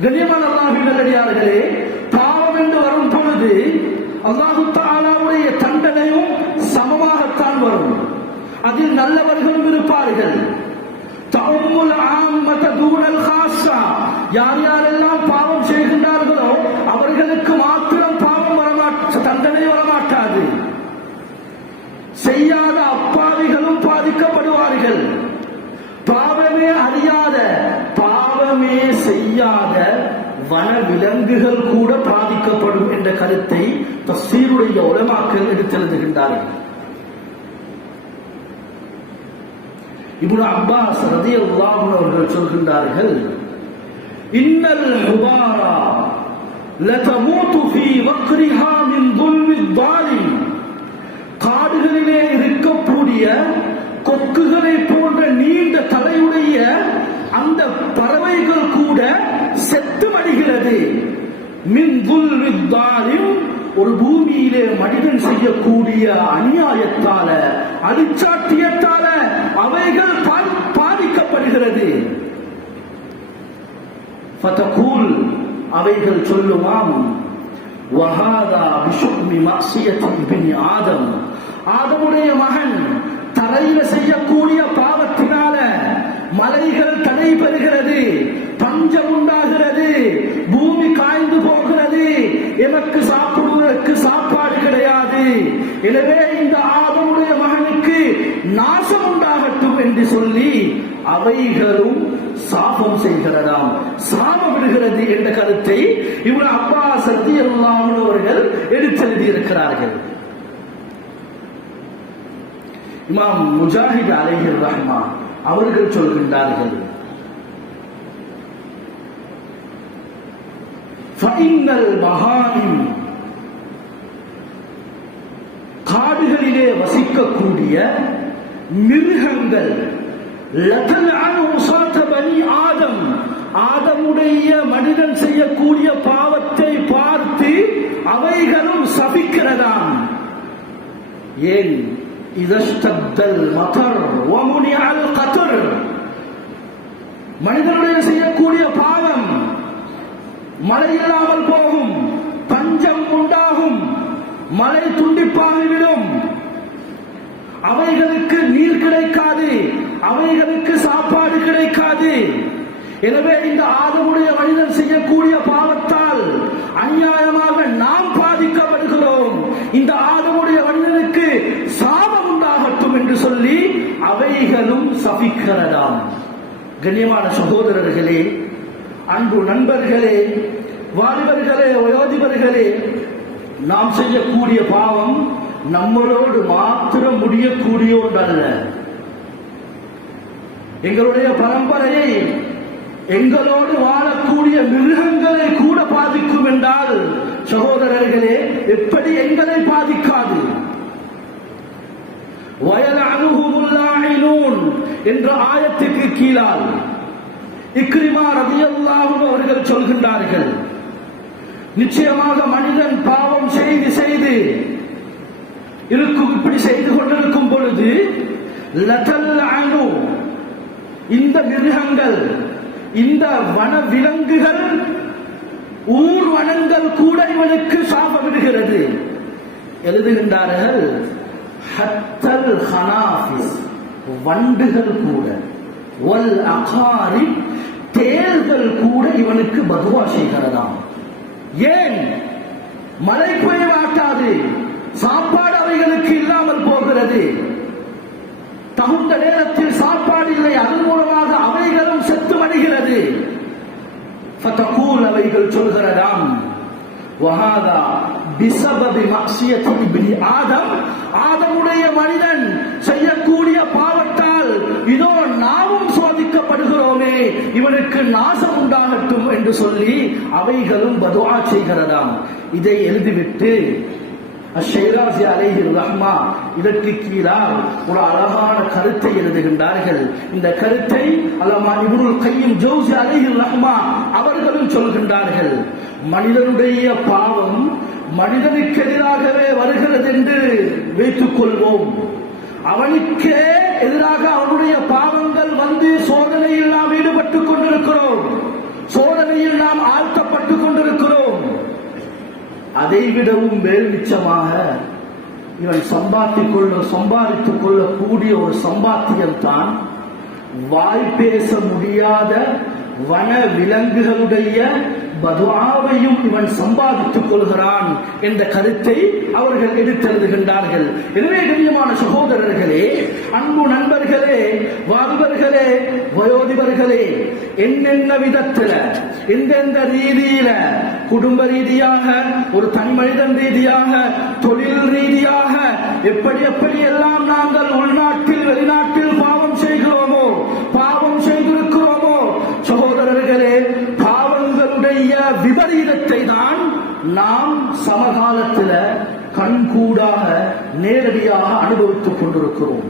கண்ணியமான அல்லாஹ்வின் நல்லடியார்களே, பாவம் என்று வரும் பொழுது அல்லாஹு தஆலாவுடைய தண்டனையும் சமமாகத்தான் வரும். அதில் நல்லவர்களும் இருப்பார்கள். தஅம்முல் ஆம்மத தூனல் ஹாஸா, யார் யாரெல்லாம் பாவம் செய்கின்றார்களோ அவர்களுக்கு மாத்திரம் தண்டனை வரமாட்டாது. செய்யாத அப்பாவிகளும் பாதிக்கப்படுவார்கள். பாவமே அறியாத, பாவமே செய்யாத வன விலங்குகள் கூட பாதிக்கப்படும் என்ற கருத்தை தஃசீருடைய உலமாக்கள் எடுத்தெழுதுகின்றார்கள். இப்னு அப்பாஸ் ரலியல்லாஹு அன்ஹு அவர்கள் சொல்கின்றார்கள், இன்னல் ஹுபாரா லதமூது ஃபீ வக்ரிஹா மின் ظுல்மில் ظالم, காடுகளிலே இருக்கக்கூடிய கொக்குகளை போன்ற நீண்ட தலையுடைய அந்த பறவைகள் கூட செத்து மடிகிறது. மின் ظுல்மில் ظالم, ஒரு பூமியிலே மனிதன் செய்யக்கூடிய அநியாயத்தால, அடிச்சாட்டியத்தால அவைகள் பாதிக்கப்படுகிறது. ஃபதகூல், அவைகள் சொல்லுமாம், வஹாதா பிஷுக்மி மக்ஸியத்தி இப்னி ஆதம், ஆதமுடைய மகன் தரையில செய்யக்கூடிய பாவத்தினால மலைகள் தடை பெறுகிறது, பஞ்சம் உண்டாகிறது, பூமி காய்ந்து போகிறது, எமக்கு சாப்பிடுவதற்கு சாப்பாடு கிடையாது. எனவே இந்த ஆதமுடைய மகனுக்கு நாசம் உண்டாகட்டும் என்று சொல்லி அவைகளும் சாபம் செய்கிறதாம், சாபம் விடுகிறது என்ற கருத்தை இப்னு அப்பாஸ் ரலியல்லாஹு அன்ஹு அவர்கள் எடுத்தெழுதி இருக்கிறார்கள். இமாம் முஜாஹித் அலைஹி ரஹ்மா அவர்கள் சொல்கின்றார்கள், ஃபஇன்னல் மஹாரிம், காடுகளிலே வசிக்கக்கூடிய மிருகங்கள், லதல்அனு உஸாத பனி ஆதம், ஆதமுடைய மனிதன் செய்யக்கூடிய பாவத்தை பார்த்து அவைகளும் சபிக்கிறதாம். ஏன்? இதஸ்தத்தல் மதர் வமுனிஅல் கத்ர், மனிதனுடைய செய்யக்கூடிய பாவம், மழை இல்லாமல் போகும், பஞ்சம் உண்டாகும், மழை துண்டிப்பாகிவிடும், அவைகளுக்கு நீர் கிடைக்காது, அவைகளுக்கு சாப்பாடு கிடைக்காது. எனவே இந்த ஆதமுடைய மனிதன் செய்யக்கூடிய பாவத்தால் அநியாயமாக நாம் பாதிக்கப்படுகிறோம். இந்த ஆதமுடைய மனிதனுக்கு சாபம் உண்டாகட்டும் என்று சொல்லி அவைகளும் சபிக்கிறதாம். கண்ணியமான சகோதரர்களே, அன்பு நண்பர்களே, வாலிபர்களே, வயோதிபர்களே, நாம் செய்யக்கூடிய பாவம் நம்மளோடு மாத்திரம் முடியக்கூடிய ஒன்றல்ல. எங்களுடைய பரம்பரையை, எங்களோடு வாழக்கூடிய மிருகங்களை கூட பாதிக்கும் என்றால் சகோதரர்களே, எப்படி எங்களை பாதிக்காது? வயலஅனுஹுமுல் லாயினூன் என்ற ஆயத்துக்கு கீழால் இக்ரிமா ரலியல்லாஹு அன்ஹு அவர்கள் சொல்கின்றார்கள், நிச்சயமாக மனிதன் பாவம் செய்து செய்து இருக்கும், இப்படி செய்து கொண்டிருக்கும் பொழுது லதல்அனு, இந்த மிருகங்கள், இந்த வன விலங்குகள், ஊர் வனங்கள் கூட இவனுக்கு சாபமிடுகிறது. எழுதுகின்றார்கள், ஹத்தல் ஹனாஃபிஸ், வண்டுகள் கூட, வல் அகாரி, தேள்கள் கூட இவனுக்கு பதுவா செய்கிறதாம். ஏன்? மழை பெய்ய மாட்டாது, சாப்பாடு அவைகளுக்கு இல்லாமல் போகிறது, தகுந்த நேரத்தில் சாப்பாடு இல்லை, அதன் மூலமாக அவைகளும் செத்து மடிகிறது. ஃபதகூல், அவைகள் சொல்கிறதாம், வஹாதா பிஸபபி மக்ஸியத்தி இப்னி ஆதம், ஆதமுடைய மனிதன் செய்யக்கூடிய பாவத்தால் இதோ நாமும் சோதிக்கப்படுகிறோமே, இவனுக்கு நாசம் உண்டாகட்டும் என்று சொல்லி அவைகளும் பதுஆ செய்கிறதாம். இதை எழுதிவிட்டு அஷ்ஷைராஸி அலைஹி ரஹ்மா இதற்கு கீழால் ஒரு அழகான கருத்தை எழுதுகின்றார்கள். இந்த கருத்தை அல்லாமா இப்னுல் கய்யிம் ஜௌஸி அலைஹி ரஹ்மா அவர்களும் சொல்கின்றார்கள், மனிதனுடைய பாவம் மனிதனுக்கு எதிராகவே வருகிறது என்று வைத்துக் கொள்வோம், அவனுக்கே எதிராக அவனுடைய பாவங்கள் வந்து சோதனையில் நாம் ஈடுபட்டுக் கொண்டிருக்கிறோம், சோதனையில் நாம் அதை விடவும் மேல் மிச்சமாக இவன் சம்பாதித்துக் கொள்ளக்கூடிய ஒரு சம்பாத்தியம் தான் வாய் பேச முடியாத வன விலங்குகளுடைய பதுஆவையும் இவன் சம்பாதித்துக் கொள்கிறான் என்ற கருத்தை அவர்கள் எடுத்தெழுதுகின்றார்கள். எனவே கண்ணியமான சகோதரர்களே, அன்பு நண்பர்களே, வாலிபர்களே, வயோதிபர்களே, என்னென்ன விதத்தில் எந்தெந்த ரீதியில குடும்ப ரீதியாக, ஒரு தனி மனிதன் ரீதியாக, தொழில் ரீதியாக எப்படி எல்லாம் நாங்கள் உள்நாட்டில் வெளிநாட்டில் பாவம் செய்கிறோமோ, பாவம் செய்திருக்கிறோமோ, சகோதரர்களே, பாவங்களுடைய விபரீதத்தை தான் நாம் சமகாலத்தில் கண்கூடாக நேரடியாக அனுபவித்துக் கொண்டிருக்கிறோம்.